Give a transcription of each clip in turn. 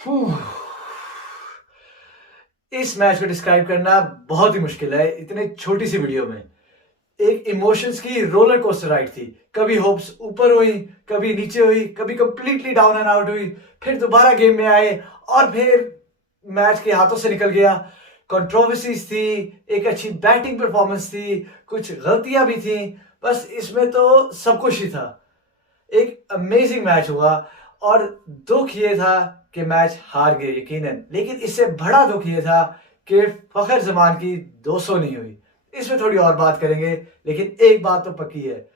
फूह। इस मैच को डिस्क्राइब करना बहुत ही मुश्किल है इतने छोटी सी वीडियो में। एक इमोशंस की रोलर कोस्टर राइड थी। कभी होप्स ऊपर हुई, कभी नीचे हुई, कभी कंप्लीटली डाउन एंड आउट हुई, फिर दोबारा गेम में आए और फिर मैच के हाथों से निकल गया। कंट्रोवर्सीज थी, एक अच्छी बैटिंग परफॉर्मेंस थी, कुछ गलतियां भी थी। बस इसमें तो सब कुछ ही था। एक अमेजिंग मैच हुआ और दुख ये था कि मैच हार गए यकीनन, लेकिन इससे बड़ा दुख ये था कि फखर जमान की 200 नहीं हुई। इसमें थोड़ी और बात करेंगे, लेकिन एक बात तो पक्की है,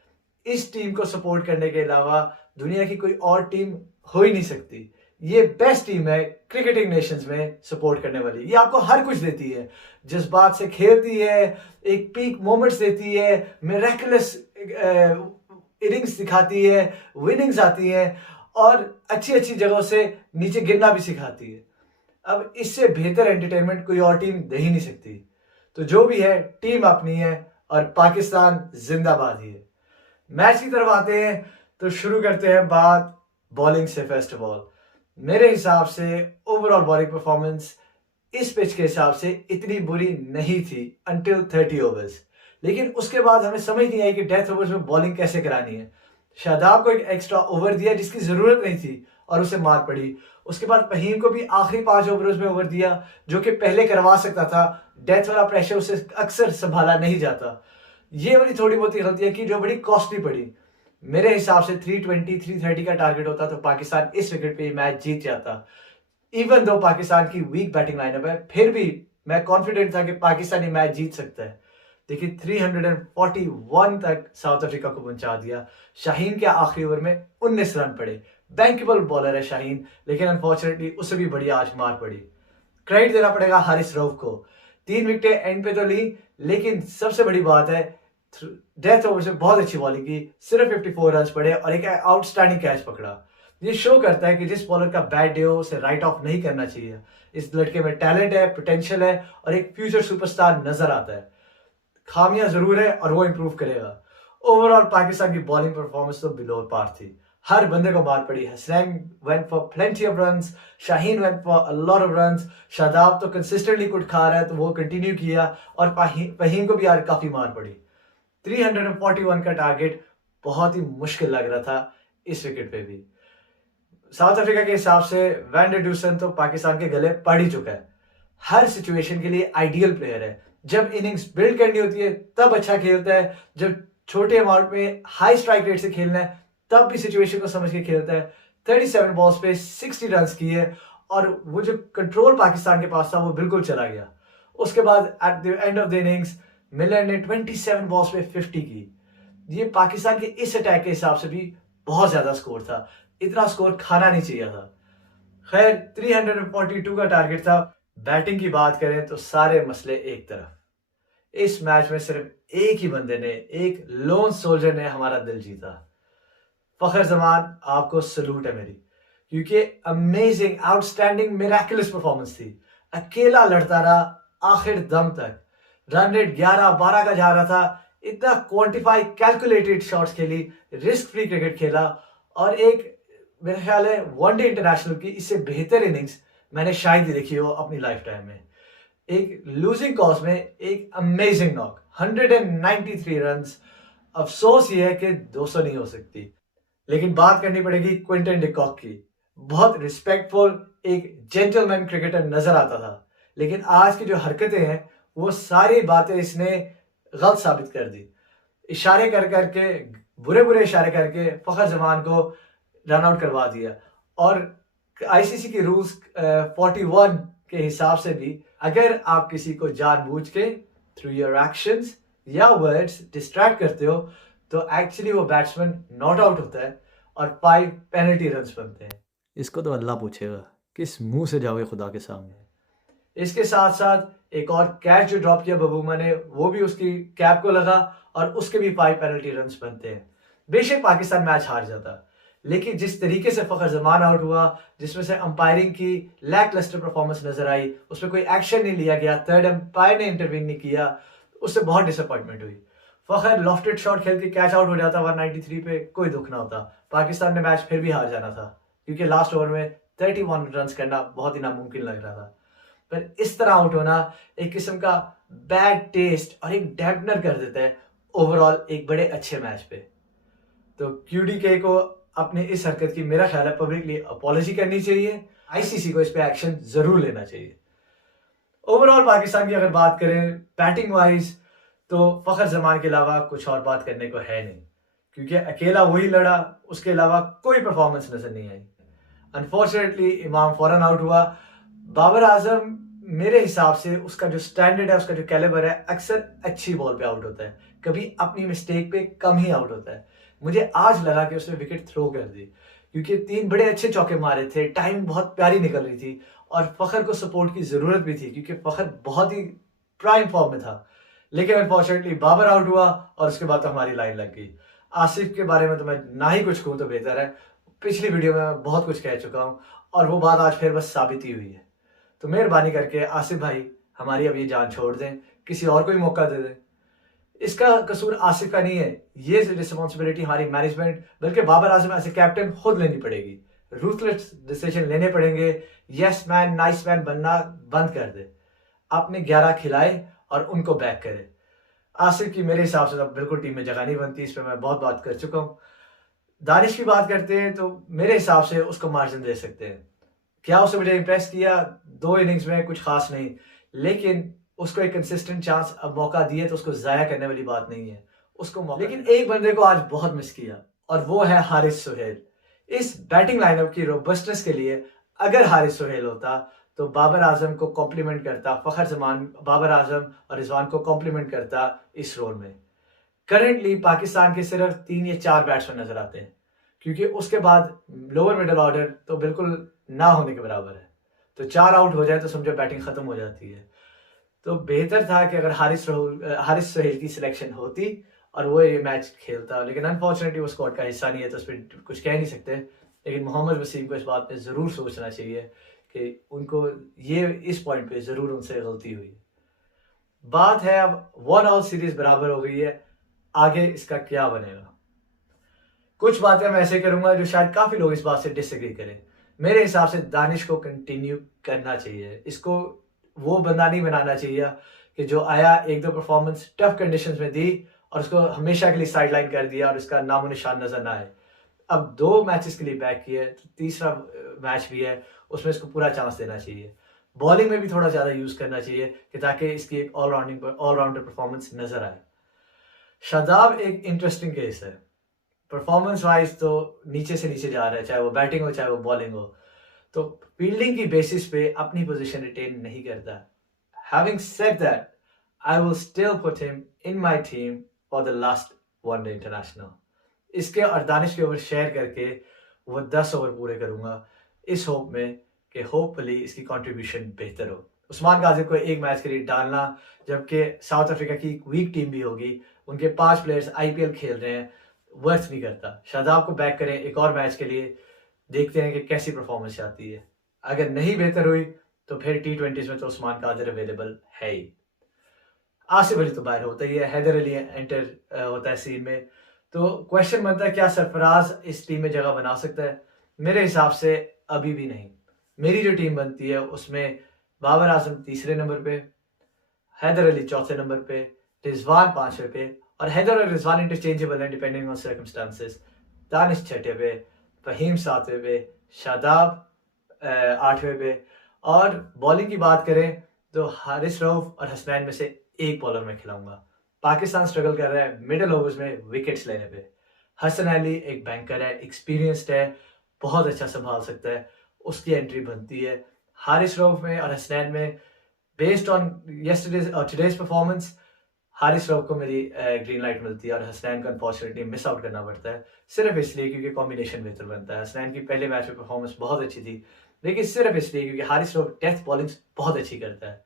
इस टीम को सपोर्ट करने के अलावा दुनिया की कोई और टीम हो ही नहीं सकती। ये बेस्ट टीम है क्रिकेटिंग नेशंस में सपोर्ट करने वाली। ये आपको हर कुछ देती है, जज्बात से खेलती है, एक पीक मोमेंट्स देती है, मिरेकुलस इनिंग्स दिखाती है, विनिंग्स आती हैं और अच्छी अच्छी जगहों से नीचे गिरना भी सिखाती है। अब इससे बेहतर एंटरटेनमेंट कोई और टीम दे ही नहीं सकती। तो जो भी है, टीम अपनी है और पाकिस्तान जिंदाबाद ही है। मैच की तरफ आते हैं तो शुरू करते हैं बात बॉलिंग से। फर्स्ट ऑफ ऑल, मेरे हिसाब से ओवरऑल बॉलिंग परफॉर्मेंस इस पिच के हिसाब से इतनी बुरी नहीं थी अंटिल 30 ओवर्स। लेकिन उसके बाद हमें समझ नहीं आई कि डेथ ओवर्स में बॉलिंग कैसे करानी है। शादाब को एक एक्स्ट्रा ओवर दिया जिसकी जरूरत नहीं थी और उसे मार पड़ी। उसके बाद फहीम को भी आखिरी 5 ओवर्स में ओवर दिया जो कि पहले करवा सकता था। डेथ वाला प्रेशर उसे अक्सर संभाला नहीं जाता। ये वाली थोड़ी बहुत गलतियां की जो बड़ी कॉस्टली पड़ी। मेरे हिसाब से 320 330 का टारगेट होता तो पाकिस्तान इस विकेट पे मैच जीत जाता। इवन दो पाकिस्तान की वीक बैटिंग लाइनअप है, फिर भी मैं कॉन्फिडेंट था कि पाकिस्तानी मैच जीत सकता है। देखिए 341 तक साउथ अफ्रीका को पहुंचा दिया। शाहीन के आखिरी ओवर में 19 रन पड़े। बैंकेबल बॉलर है शाहीन, लेकिन अनफॉर्चुनेटली उसे भी बड़ी आज मार पड़ी। क्रेडिट देना पड़ेगा हारिस रऊफ को। 3 विकेटें एंड पे तो ली, लेकिन सबसे बड़ी बात है डेथ ओवर से बहुत अच्छी बॉलिंग की। सिर्फ 54 रन पड़े और एक आउटस्टैंडिंग कैच पकड़ा। ये शो करता है कि जिस बॉलर का बैड डे हो उसे राइट ऑफ नहीं करना चाहिए। इस लड़के में टैलेंट है, पोटेंशियल है और एक फ्यूचर सुपरस्टार नजर आता है। खामियां जरूर है और वो इंप्रूव करेगा। ओवरऑल पाकिस्तान की बॉलिंग परफॉर्मेंस तो बिलो पार थी। हर बंदे को मार पड़ी। Hasnain went for plenty of runs, Shaheen went for a lot of runs, Shadab तो कंसिस्टेंटली कुछ खा रहा है तो वो कंटिन्यू किया और फहीम को भी आज काफी मार पड़ी। 341 का टारगेट बहुत ही मुश्किल लग रहा था इस विकेट पे भी। साउथ अफ्रीका के हिसाब से वैन डर ड्यूसन तो पाकिस्तान के गले पड़ ही चुका है। हर सिचुएशन के लिए आइडियल प्लेयर है। जब इनिंग्स बिल्ड करनी होती है तब अच्छा खेलता है, जब छोटे अमाउंट में हाई स्ट्राइक रेट से खेलना है तब भी सिचुएशन को समझ के खेलता है। 37 बॉल्स पे 60 रन किए और वो जो कंट्रोल पाकिस्तान के पास था वो बिल्कुल चला गया। उसके बाद at the end of the innings Miller ने 27 बॉल्स पे 50 की। ये पाकिस्तान के इस अटैक के हिसाब से भी बहुत ज्यादा स्कोर था। इतना स्कोर खाना नहीं चाहिए था। खैर 342 का टारगेट था। बैटिंग की बात करें तो सारे मसले एक तरफ। इस मैच में सिर्फ एक ही बंदे ने, एक लोन सोल्जर ने हमारा दिल जीता। फखर जमान, आपको सलूट है मेरी, क्योंकि अमेजिंग, आउटस्टैंडिंग, मिरेकुलस परफॉर्मेंस थी। अकेला लड़ता रहा आखिर दम तक। रन रेट 11-12 का जा रहा था। इतना क्वांटिफाई कैलकुलेटेड शॉट्स खेली, रिस्क फ्री क्रिकेट खेला और एक, मेरे ख्याल है, वनडे इंटरनेशनल की इससे बेहतर इनिंग्स मैंने शायद ही देखी हो अपनी लाइफ टाइम में। एक लूजिंग कॉज में एक अमेजिंग नॉक, 193 रन्स। अफसोस ये है कि 200 नहीं हो सकती। लेकिन बात करनी पड़ेगी क्विंटन डिकॉक की। बहुत रिस्पेक्टफुल, एक जेंटलमैन क्रिकेटर नजर आता था, लेकिन आज की जो हरकतें हैं वो सारी बातें इसने गलत साबित कर दी। इशारे कर करके, बुरे बुरे इशारे करके फखर जमान को रन आउट करवा दिया। और आईसीसी के रूल्स 41 के हिसाब से भी अगर आप किसी को जानबूझ के थ्रू योर एक्शंस या वर्ड्स डिस्ट्रैक्ट करते हो तो एक्चुअली वो बैट्समैन नॉट आउट होता है और 5 पेनल्टी रन बनते हैं। इसको तो अल्लाह पूछेगा, किस मुंह से जाओगे खुदा के सामने। इसके साथ साथ एक और कैच जो ड्रॉप किया बबूमा ने, वो भी उसकी कैप को लगा और उसके भी 5 पेनल्टी रन बनते हैं। बेशक पाकिस्तान मैच हार जाता, लेकिन जिस तरीके से फखर जमान आउट हुआ, जिसमें से अंपायरिंग की लैक लस्टर परफॉर्मेंस नजर आई, उसमें कोई एक्शन नहीं लिया गया, थर्ड अंपायर ने इंटरवीन नहीं किया, उससे बहुत डिसअपॉइंटमेंट हुई। फखर लॉफ्टेड शॉट खेल के कैच आउट हो जाता 193 पे, कोई दुख ना होता। पाकिस्तान ने मैच फिर भी हार जाना था, क्योंकि लास्ट ओवर में 31 रन करना बहुत ही नामुमकिन लग रहा था, पर इस तरह आउट होना एक किस्म का बैड टेस्ट और एक डैम्पनर कर देता है ओवरऑल एक बड़े अच्छे मैच पे। तो QDK को अपने इस हरकत की मेरा ख्याल है पब्लिकली अपॉलॉजी करनी चाहिए, ICC को इस पे एक्शन जरूर लेना चाहिए। ओवरऑल पाकिस्तान की अगर बात करें बैटिंग वाइज, तो फखर जमान के अलावा कुछ और बात करने को है नहीं, क्योंकि अकेला वही लड़ा, उसके अलावा कोई परफॉर्मेंस नजर नहीं आई। अनफॉर्चुनेटली इमाम फौरन आउट हुआ। बाबर आजम मेरे हिसाब से उसका जो स्टैंडर्ड है, उसका जो कैलिबर है, अक्सर अच्छी बॉल पे आउट होता है, कभी अपनी मिस्टेक पे कम ही आउट होता है। मुझे आज लगा कि उसने विकेट थ्रो कर दी, क्योंकि 3 बड़े अच्छे चौके मारे थे, टाइम बहुत प्यारी निकल रही थी और फखर को सपोर्ट की जरूरत भी थी, क्योंकि फखर बहुत ही प्राइम फॉर्म में था। लेकिन अनफॉर्चुनेटली बाबर आउट हुआ और उसके बाद तो हमारी लाइन लग गई। आसिफ के बारे में तो मैं ना ही कुछ कहूँ तो बेहतर है, पिछली वीडियो में मैं बहुत कुछ कह चुका हूँ और वो बात आज फिर बस साबित ही हुई है। तो मेहरबानी करके आसिफ भाई हमारी अब ये जान छोड़ दें, किसी और को ही मौका दे दें। इसका कसूर आसिफ का नहीं है, ये रिस्पॉन्सिबिलिटी हमारी मैनेजमेंट बल्कि Babar Azam as a captain खुद लेनी पड़ेगी। रूथलेस डिसीजन लेने पड़ेंगे। यस मैन नाइस मैन बनना बंद कर दे, अपने 11 खिलाए और उनको बैक करे। आसिफ की मेरे हिसाब से बिल्कुल टीम में जगह नहीं बनती, इस पर मैं बहुत बात कर चुका हूँ। दानिश की बात करते हैं तो मेरे हिसाब से उसको मार्जिन दे सकते हैं। क्या उसने मुझे इंप्रेस किया 2 इनिंग्स में? कुछ खास नहीं, लेकिन उसको एक कंसिस्टेंट चांस अब मौका दिए तो उसको जाया करने वाली बात नहीं है, उसको मौका। लेकिन एक बंदे को आज बहुत मिस किया और वो है हारिस सोहेल। इस बैटिंग लाइनअप की रोबस्टनेस के लिए अगर हारिस सोहेल होता तो बाबर आजम को कॉम्प्लीमेंट करता, फखर जमान बाबर आजम और रिजवान को कॉम्प्लीमेंट करता इस रोल में। करेंटली पाकिस्तान के सिर्फ 3 या 4 बैट्समैन नजर आते हैं, क्योंकि उसके बाद लोअर मिडल ऑर्डर तो बिल्कुल ना होने के बराबर है। तो 4 आउट हो जाए तो समझो बैटिंग खत्म हो जाती है। तो बेहतर था कि अगर हारिस सोहेल की सिलेक्शन होती और वो ये मैच खेलता, लेकिन अनफॉर्चुनेटली वो स्क्वाड का हिस्सा नहीं है तो उस पर कुछ कह नहीं सकते। लेकिन मोहम्मद वसीम को इस बात पे ज़रूर सोचना चाहिए कि उनको ये इस पॉइंट पे ज़रूर उनसे गलती हुई। बात है अब 1 ऑल सीरीज बराबर हो गई है, आगे इसका क्या बनेगा? कुछ बातें मैं ऐसे करूंगा जो शायद काफ़ी लोग इस बात से डिसएग्री करें। मेरे हिसाब से दानिश को कंटिन्यू करना चाहिए, इसको वो बंदा नहीं बनाना चाहिए कि जो आया 1-2 परफॉर्मेंस टफ कंडीशंस में दी और उसको हमेशा के लिए साइडलाइन कर दिया और उसका नामो निशान नजर ना आए। अब 2 मैचेस के लिए बैक किया है, तो तीसरा मैच भी है, उसमें इसको पूरा चांस देना चाहिए। बॉलिंग में भी थोड़ा ज़्यादा यूज़ करना चाहिए कि ताकि इसकी एक ऑलराउंडर परफॉर्मेंस नजर आए। शादाब एक इंटरेस्टिंग केस है, परफॉर्मेंस वाइज तो नीचे से नीचे जा रहा है, चाहे वो बैटिंग हो चाहे वो बॉलिंग हो। तो फील्डिंग की बेसिस पे अपनी पोजीशन रिटेन नहीं करता। Having said that, I will still put him in my team for the last one day international. इसके और दानिश के ओवर शेयर करके वो 10 ओवर पूरे करूंगा, इस होप में कि होपफुली इसकी कंट्रीब्यूशन बेहतर हो। उस्मान गाजिब को एक मैच के लिए डालना, जबकि साउथ अफ्रीका की वीक टीम भी होगी, उनके 5 प्लेयर्स IPL खेल रहे हैं, वर्थ नहीं करता। शादाब को बैक करें एक और मैच के लिए, देखते हैं कि कैसी परफॉर्मेंस आती है। अगर नहीं बेहतर हुई तो फिर T20s में तो उस्मान कादिर अवेलेबल है ही। आसिफ अली तो बाहर होता ही है, हैदर अली एंटर होता है सीन में। तो क्वेश्चन बनता है क्या सरफराज इस टीम में जगह बना सकता है? मेरे हिसाब से अभी भी नहीं। मेरी जो टीम बनती है उसमें बाबर आजम 3रे नंबर पे, हैदर अली 4थे नंबर पे, रिजवान 5वें पे, और हैदर और रिजवान इंटरचेंजेबल हैं डिपेंडिंग ऑन सर्कमस्टांसेस। दानिश 6ठे पे, फहीम 7वें पे, शादाब 8वें पे। और बॉलिंग की बात करें तो हारिस रऊफ और हसनैन में से एक बॉलर मैं खिलाऊंगा। पाकिस्तान स्ट्रगल कर रहा है मिडिल ओवर्स में विकेट्स लेने पे। हसन अली एक बैंकर है, एक्सपीरियंस्ड है, बहुत अच्छा संभाल सकता है, उसकी एंट्री बनती है। हारिस रऊफ में और हसनैन में बेस्ड ऑन यस्टरडेज और टुडेज परफॉर्मेंस हारिस रऊफ को मेरी ग्रीन लाइट मिलती है और हसनैन को अनफॉर्चुनेटली मिस आउट करना पड़ता है, सिर्फ इसलिए क्योंकि कॉम्बिनेशन बेहतर बनता है। हसनैन की पहले मैच में परफॉर्मेंस बहुत अच्छी थी, लेकिन सिर्फ इसलिए क्योंकि हारिस रऊफ डेथ बॉलिंग बहुत अच्छी करता है।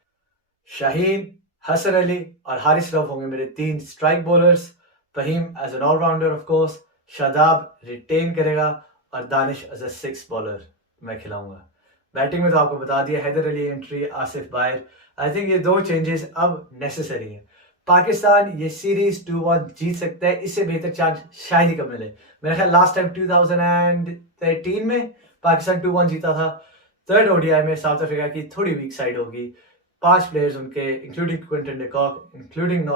शाहीन, हसन अली और हारिस रऊफ होंगे मेरे 3 strike bowlers. Faheem as an all-rounder of course, Shadab retain करेगा और दानिश एज अ 6 बॉलर मैं खिलाऊंगा। बैटिंग में तो आपको बता दिया, हैदर अली एंट्री, आसिफ बाहर। आई थिंक ये 2 चेंजेस अब नेसेसरी हैं। पाकिस्तान ये सीरीज 2-1 जीत सकता है, इससे बेहतर चांस शायद ही कब मिले। मेरा ख्याल लास्ट टाइम 2013 में पाकिस्तान 2-1 जीता था। थर्ड ओडीआई में साउथ अफ्रीका की थोड़ी वीक साइड होगी। 5 प्लेयर्स उनके including Quinton de Kock, including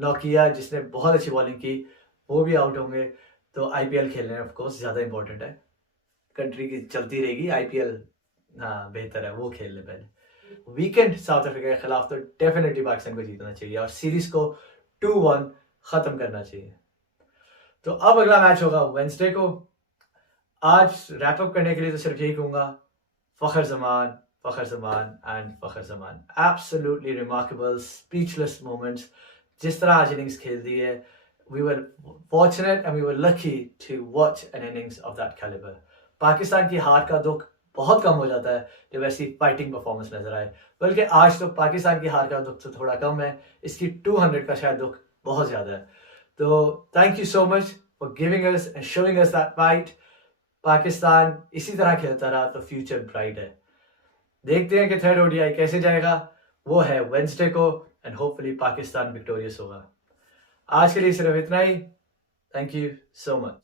नोकिया जिसने बहुत अच्छी बॉलिंग की, वो भी आउट होंगे। तो आईपीएल खेलने ऑफ कोर्स ज़्यादा इंपॉर्टेंट है। कंट्री की चलती रहेगी, आईपीएल हाँ बेहतर है, वो खेल ले पहले। वीकेंड साउथ अफ्रीका के खिलाफ तो डेफिनेटली पाकिस्तान को जीतना चाहिए और सीरीज को 2-1 खत्म करना चाहिए। तो अब अगला मैच होगा वेंसडे को। आज रैप अप करने के लिए तो सिर्फ यही कहूंगा, Fakhar Zaman and Fakhar Zaman, absolutely remarkable, speechless moments. जिस तरह आज इनिंग्स खेल दी है, we were fortunate and we were lucky to watch an innings of that caliber. Pakistan की हार का दुख बहुत कम हो जाता है जब ऐसी फाइटिंग परफॉर्मेंस नजर आए, बल्कि आज तो पाकिस्तान की हार का दुख तो थोड़ा कम है, इसकी 200 का शायद दुख बहुत ज्यादा है। तो thank you so much for giving us and showing us that fight. Pakistan इसी तरह खेलता रहा तो फ्यूचर ब्राइट है। देखते हैं कि थर्ड ओडीआई कैसे जाएगा, वो है वेंसडे को एंड होपफुली पाकिस्तान विक्टोरियस होगा। आज के लिए सिर्फ इतना ही। Thank you so much.